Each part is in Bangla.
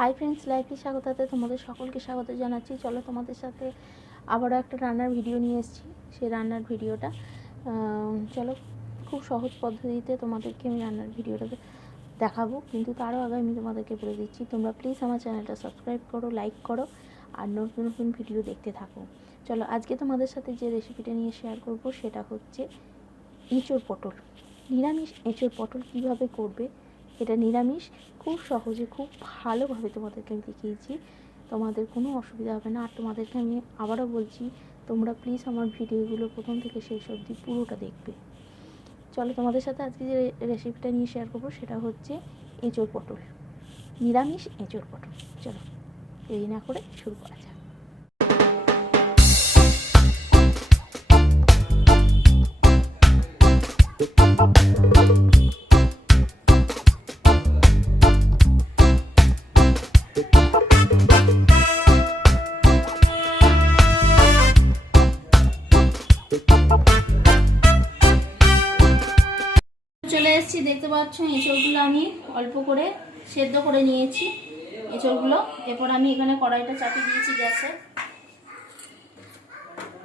হাই ফ্রেন্ডস, লাইভলি স্বাগতাতে তোমাদের সকলকে স্বাগত জানাচ্ছি। চলো তোমাদের সাথে আবারও একটা রান্নার ভিডিও নিয়ে এসেছি। সেই রান্নার ভিডিওটা চলো খুব সহজ পদ্ধতিতে তোমাদেরকে আমি রান্নার ভিডিওটা দেখাবো, কিন্তু তারও আগে আমি তোমাদেরকে বলে দিচ্ছি তোমরা প্লিজ আমার চ্যানেলটা সাবস্ক্রাইব করো, লাইক করো আর নতুন নতুন ভিডিও দেখতে থাকো। চলো আজকে তোমাদের সাথে যে রেসিপিটা নিয়ে শেয়ার করব সেটা হচ্ছে এঁচোড় পটল। নিরামিষ এঁচোড় পটল কীভাবে করবে, এটা নিরামিষ, খুব সহজে খুব ভালোভাবে তোমাদেরকে আমি দেখিয়েছি। তোমাদের কোনো অসুবিধা হবে না। আর তোমাদেরকে আমি আবারও বলছি, তোমরা প্লিজ আমার ভিডিওগুলো প্রথম থেকে শেষ অবধি পুরোটা দেখবে। চলো তোমাদের সাথে আজকে যে রেসিপিটা নিয়ে শেয়ার করবো সেটা হচ্ছে এঁচোড় পটল, নিরামিষ এঁচোড় পটল। চলো দেরি না করে শুরু করা যাক। চলে এসেছি, দেখতে পাচ্ছ এঁচোড়গুলো আমি অল্প করে সেদ্ধ করে নিয়েছি এঁচোড়গুলো। এরপর আমি এখানে কড়াইটা চাপিয়ে দিয়েছি গ্যাসে।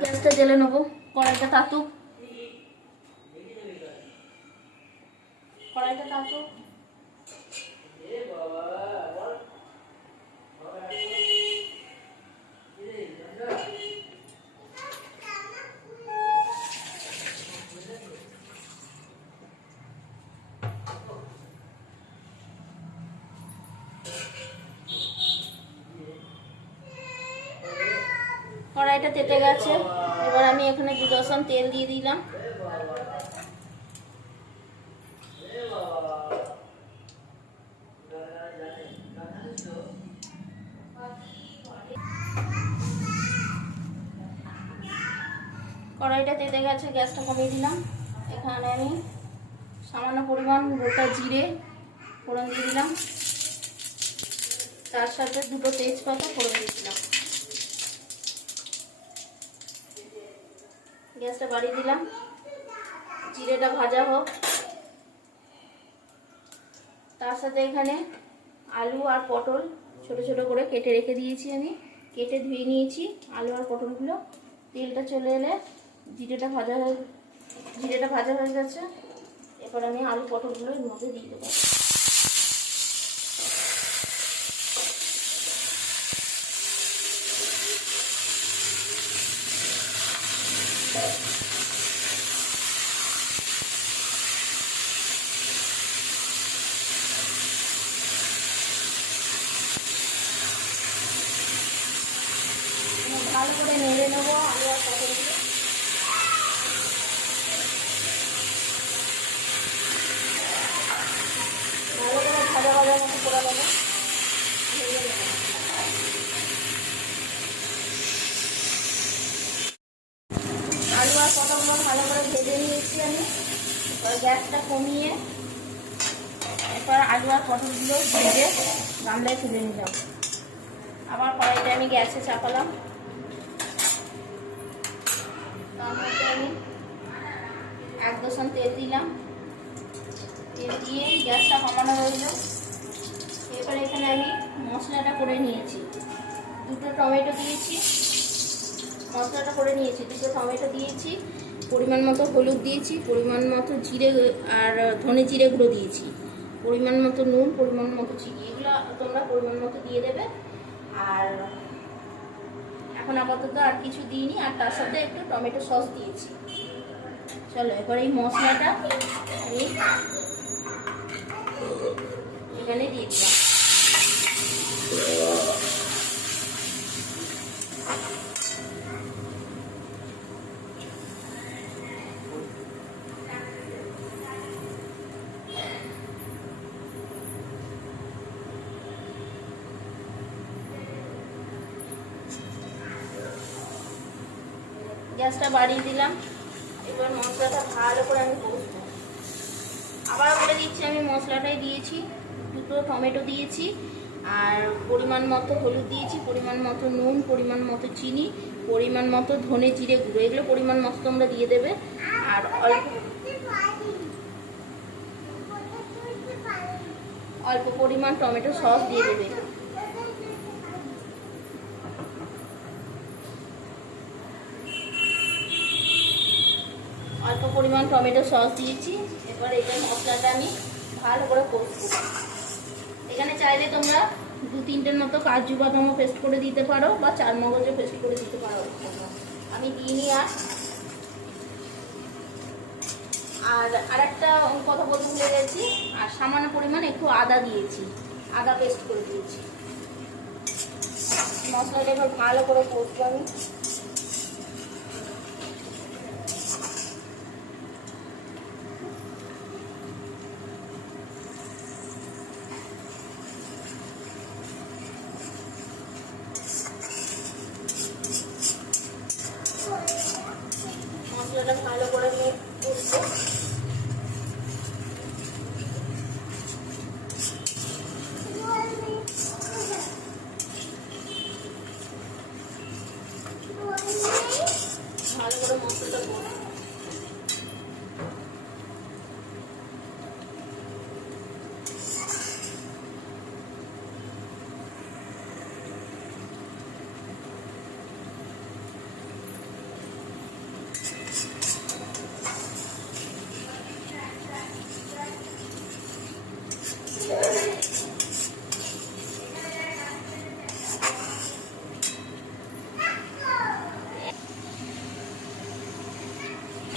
গ্যাসটা জ্বেলে নেবো, কড়াইটা তাতুক। কড়াইটা তেতে গেছে, এবার আমি এখানে 2 দশম তেল দিয়ে দিলাম। কড়াইটা তেতে গেছে, গ্যাসটা কমিয়ে দিলাম। এখানে আমি সামান্য পরিমাণ গোটা জিরে ফোড়ন দিয়ে দিলাম, তার সাথে 2টো তেজপাতা ফোড়ন দিয়েছিলাম। গ্যাসটা বাড়িয়ে দিলাম, জিরেটা ভাজা হোক। তার সাথে এখানে আলু আর পটল ছোট ছোট করে কেটে রেখে দিয়েছি, আমি কেটে ধুয়ে নিয়েছি আলু আর পটলগুলো। তেলটা চলে এলে জিরেটা ভাজা হয়ে গেছে। এরপর আমি আলু পটলগুলো এর মধ্যে দিয়ে দেবো। ভালো করে নেড়ে নেবো আলু আর পটলগুলো। ভালো করে ভাজা মতো করে নেবো। আলু আর পটলগুলো ভালো করে ভেজে নিয়েছি আমি। এবার গ্যাসটা কমিয়ে এরপর আলু আর পটলগুলো ভেজে গামলায় তুলে নিলাম। আবার কড়াইটা আমি গ্যাসে চাপালাম, তার মধ্যে আমি 1 দশম তেল দিলাম। তেল দিয়ে গ্যাসটা কমানো রইল। এরপরে এখানে আমি মশলাটা করে নিয়েছি। 2টো টমেটো দিয়েছি, মশলাটা করে নিয়েছি। 2টো টমেটো দিয়েছি, পরিমাণ মতো হলুদ দিয়েছি, পরিমাণ মতো জিরে আর ধনে জিরে গুঁড়ো দিয়েছি, পরিমাণ মতো নুন, পরিমাণ মতো চিনি। এগুলো তোমরা পরিমাণ মতো দিয়ে দেবে। আর এখন আপাতত আর কিছু দিইনি, আর তার সাথে একটু টমেটো সস দিয়েছি। চলো এবার এই মশলাটা আমি এখানে দিয়ে দিলাম। গ্যাসটা বাড়িয়ে দিলাম। এবার মশলাটা ভালো করে আমি কষবো। আবার বলে দিচ্ছি, আমি মশলাটাই দিয়েছি, 2টো টমেটো দিয়েছি, আর পরিমাণ মতো হলুদ দিয়েছি, পরিমাণ মতো নুন, পরিমাণ মতো চিনি, পরিমাণ মতো ধনে জিরে গুঁড়ো। এগুলো পরিমাণ মতো তোমরা দিয়ে দেবে। আর অল্প পরিমাণ টমেটো সস দিয়ে দেবে। টমেটো সস দিয়েছি। এবার এটা মশলাটা আমি ভালো করে কষবো। এখানে চাইলে তোমরা 2-3টের মতো কাজু বাদামও পেস্ট করে দিতে পারো বা চারমগজও পেস্ট করে দিতে পারো। আমি দিইনি। আর একটা কথা বলতে ভুলে গেছি, আর সামান্য পরিমাণ একটু আদা দিয়েছি, আদা পেস্ট করে দিয়েছি। মশলাটা এবার ভালো করে কষবো আমি। মশলাটা ভালো করে নিয়ে কষবো। ভালো করে মশলাটা কষবো।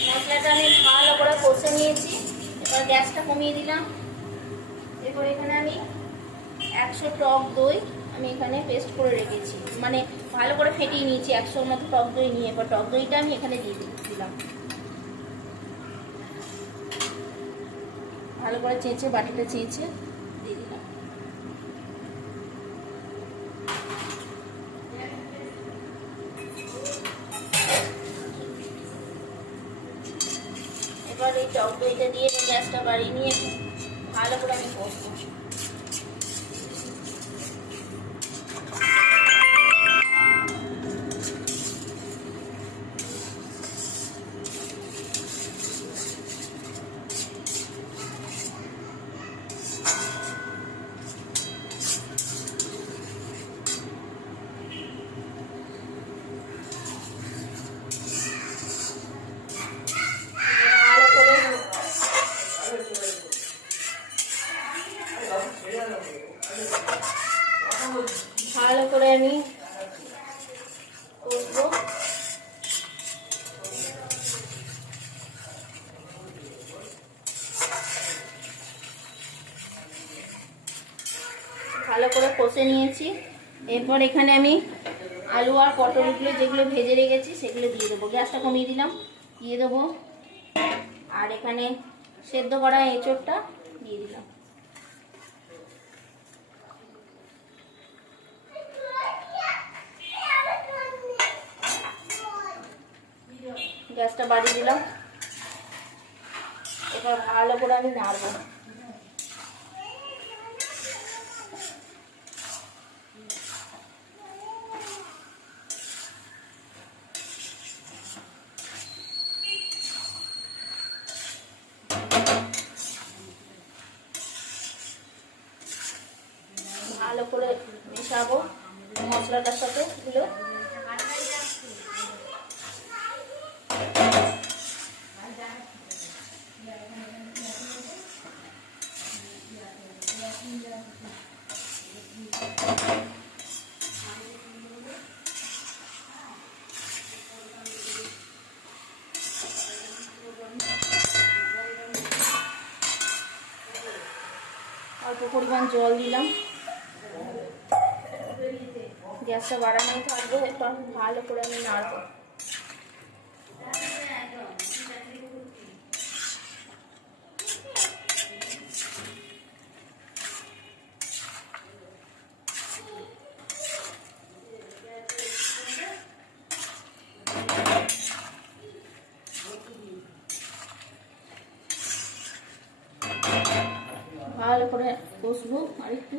মশলাটা আমি ভালো করে কষে নিয়েছি। এবার গ্যাসটা কমিয়ে দিলাম। এরপর এখানে আমি 100 টক দই আমি এখানে পেস্ট করে রেখেছি, মানে ভালো করে ফেটিয়ে নিয়েছি। 100 মতো টক দই নিয়ে এবার টক দইটা আমি এখানে দিয়ে দিলাম। ভালো করে চেঁচে, বাটিটা চেঁচে দিয়ে দিলাম। এবার এই টক দইটা দিয়ে গ্যাসটা বাড়িয়ে নিয়ে ভালো করে আমি কষবো। ভালো করে আমি কষবো। ভালো করে কষে নিয়েছি। এরপর এখানে আমি আলু আর পটলগুলো যেগুলো ভেজে রেখেছি সেগুলো দিয়ে দেবো। গ্যাসটা কমিয়ে দিলাম, দিয়ে দেবো। আর এখানে সেদ্ধ করা এঁচোড়টা দিয়ে দিলাম। গ্যাসটা বাড়িয়ে দিলাম। এবার ভালো করে আমি নাড়বো। ভালো করে মেশাবো মশলাটার সাথে এগুলো। অল্প পরিমাণ জল দিলাম। গ্যাসটা বাড়ানোই থাকবো। এরপর ভালো করে আমি নাড়বো। ভালো করে কষবো আরেকটু।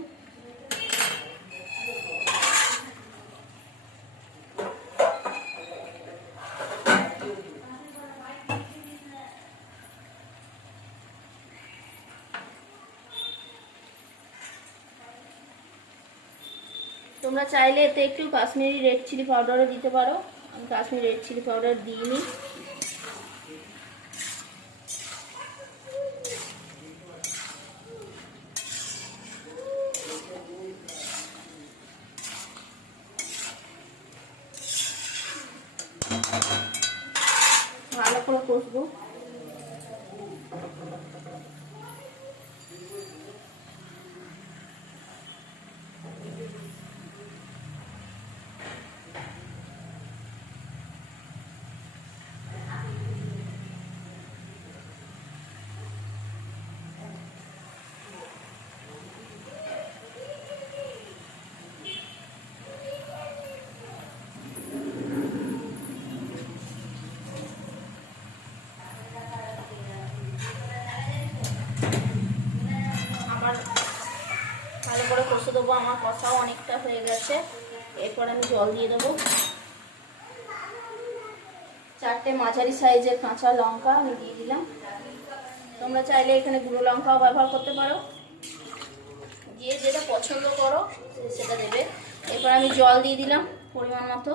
তোমরা চাইলে এতে একটু কাশ্মীরি রেড চিলি পাউডারও দিতে পারো। আমি কাশ্মীরি রেড চিলি পাউডার দিইনি। দেবো। আমার কষাও অনেকটা হয়ে গেছে, এরপর আমি জল দিয়ে দেবো। 4টে মাঝারি সাইজের কাঁচা লঙ্কা আমি দিয়ে দিলাম। তোমরা চাইলে এখানে গুঁড়ো লঙ্কাও ব্যবহার করতে পারো, যে যেটা পছন্দ করো সেটা দেবে। এরপর আমি জল দিয়ে দিলাম পরিমাণ মতো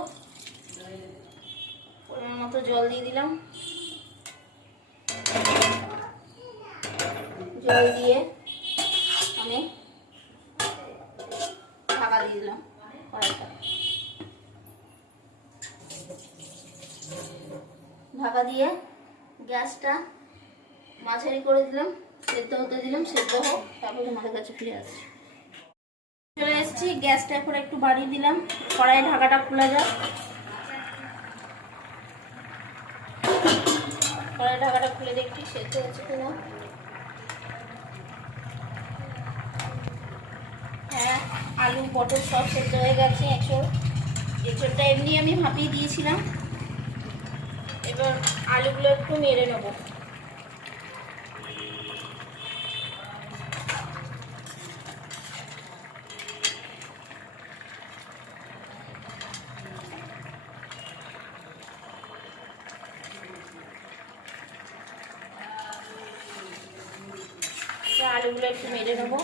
জল দিয়ে দিলাম। জল দিয়ে আমি ঢাকা দিয়ে দিলাম কড়াইটা। ঢাকা দিয়ে গ্যাসটা মাঝারি করে দিলাম, সেদ্ধ হতে দিলাম। সেদ্ধ হোক, তারপর তোমাদের কাছে ফিরে আসছি। চলে এসেছি, গ্যাসটা এখন একটু বাড়িয়ে দিলাম, কড়াইয়ের ঢাকাটা খোলা যাক। কড়াইয়ের ঢাকাটা খুলে দেখছি সেদ্ধ হচ্ছে কিনা। হ্যাঁ, আলু পটল সব সেদ্ধ হয়ে গেছে। এঁচড়টা এমনি আমি ভাপিয়ে দিয়েছিলাম। এবার আলুগুলো একটু মেরে নেবো। আলুগুলো একটু মেরে নেবো।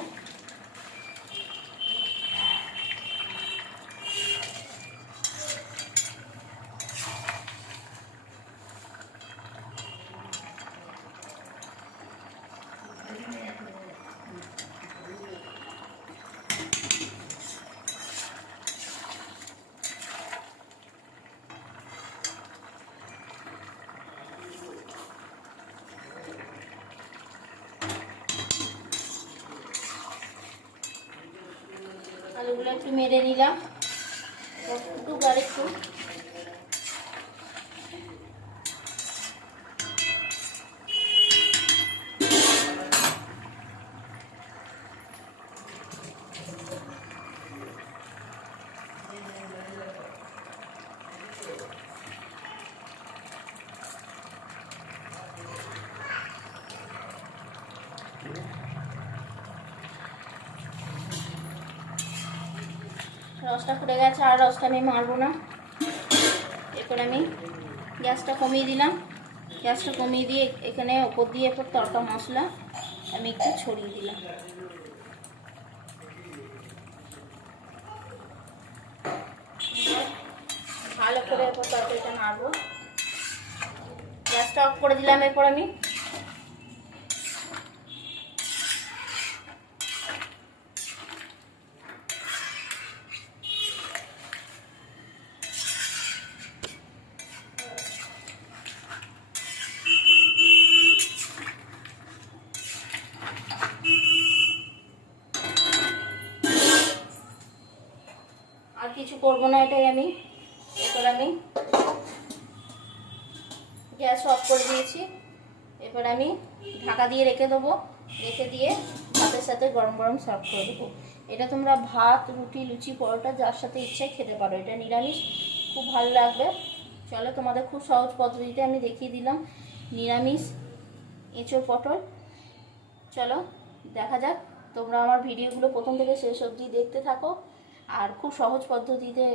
আলুগুলো একটু মেরে নিলাম, একটু আরেকটু। রসটা ফুটে গেছে, আর রসটা আমি মারবো না। এরপর আমি গ্যাসটা কমিয়ে দিলাম। গ্যাসটা কমিয়ে দিয়ে এখানে ওপর দিয়ে এরপর তড়কা মশলা আমি একটু ছড়িয়ে দিলাম। ভালো করে এরপর তরকারিটা নাড়বো। গ্যাসটা অফ করে দিলাম। এরপর আমি আর কিছু করবো না, এটাই আমি। এরপর আমি গ্যাস অফ করে দিয়েছি। এরপর আমি ঢাকা দিয়ে রেখে দেবো। রেখে দিয়ে ভাতের সাথে গরম গরম সার্ভ করে দেবো। এটা তোমরা ভাত, রুটি, লুচি, পরোটা যার সাথে ইচ্ছায় খেতে পারো। এটা নিরামিষ, খুব ভালো লাগবে। চলো, তোমাদের খুব সহজ পদ্ধতিতে আমি দেখিয়ে দিলাম নিরামিষ এঁচোড় পটল। চলো দেখা যাক। তোমরা আমার ভিডিওগুলো প্রথম থেকে শেষ অবধি দেখতে থাকো, আর খুব সহজ পদ্ধতিতে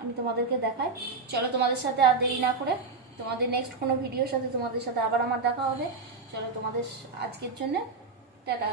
আমি তোমাদেরকে দেখাই। চলো, তোমাদের সাথে আর দেরি না করে তোমাদের নেক্সট কোনো ভিডিওর সাথে তোমাদের সাথে আবার আমার দেখা হবে। চলো, তোমাদের আজকের জন্য টাটা।